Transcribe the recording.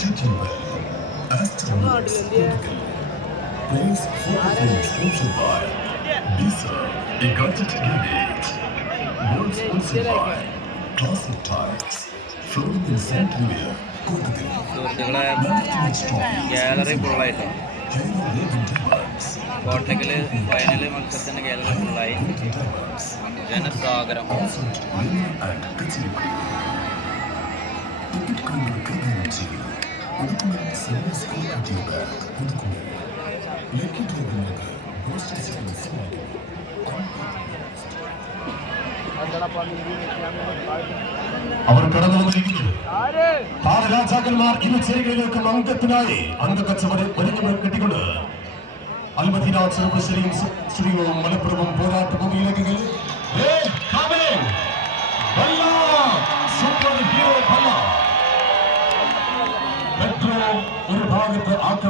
you well. Astronauts Martin Portugal. Place photo sponsored by Visa, gadget gadget. World sponsored by Classic Tires. Flooring in Management Stock. Gallery ഫുള്ളായിട്ടോ. Kottakkal final മത്സരത്തിന്റെ gallery ഫുള്ളായി ജനസാഗരം അവർ കടന്നു വന്നിരിക്കുന്നു താരരാജാക്കന്മാർ ഇരു ചേരികളിലേക്ക് അംഗത്തിനായി അംഗക്കച്ചവടം ഒരുങ്ങി കെട്ടിക്കൊണ്ട് അൽമദീന ചെറുപ്പശ്ശേരിയും ശ്രീയും മലപ്പുറവും പോരാട്ട ഭൂമിയിലേക്ക് பெற்ற ஒரு பாகத்தை ஆக்க